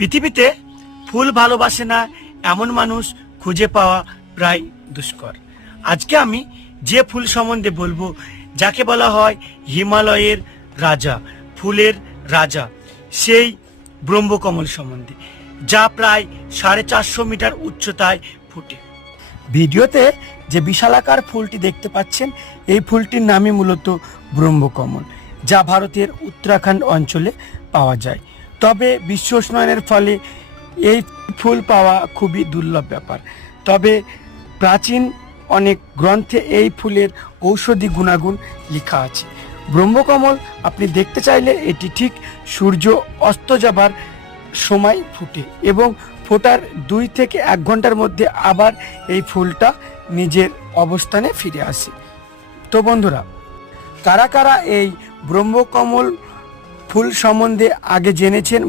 পৃথিবীতে ফুল ভালোবাসে না এমন মানুষ খুঁজে পাওয়া প্রায় দুষ্কর। আজকে আমি যে ফুল সম্বন্ধে বলবো, যাকে বলা হয় হিমালয়ের রাজা, ফুলের রাজা, সেই ব্রহ্মকমল সম্বন্ধে, যা প্রায় 450 মিটার উচ্চতায় ফুটে। ভিডিওতে যে বিশালাকার ফুলটি দেখতে পাচ্ছেন, এই ফুলটির নামই মূলত ব্রহ্মকমল, যা ভারতের উত্তরাখণ্ড অঞ্চলে পাওয়া যায়। তবে বিশ্ব উষ্ণায়নের ফলে এই ফুল পাওয়া খুবই দুর্লভ ব্যাপার। তবে প্রাচীন অনেক গ্রন্থে এই ফুলের ঔষধি গুণাগুণ লেখা আছে। ব্রহ্মকমল আপনি দেখতে চাইলে এটি ঠিক সূর্য অস্ত যাবার সময় ফুটে এবং ফোটার 2 থেকে 1 ঘন্টার মধ্যে আবার এই ফুলটা নিজের অবস্থানে ফিরে আসে। তো বন্ধুরা, কারা কারা এই ব্রহ্মকমল ফুল সম্বন্ধে আগে জেনেছেন বা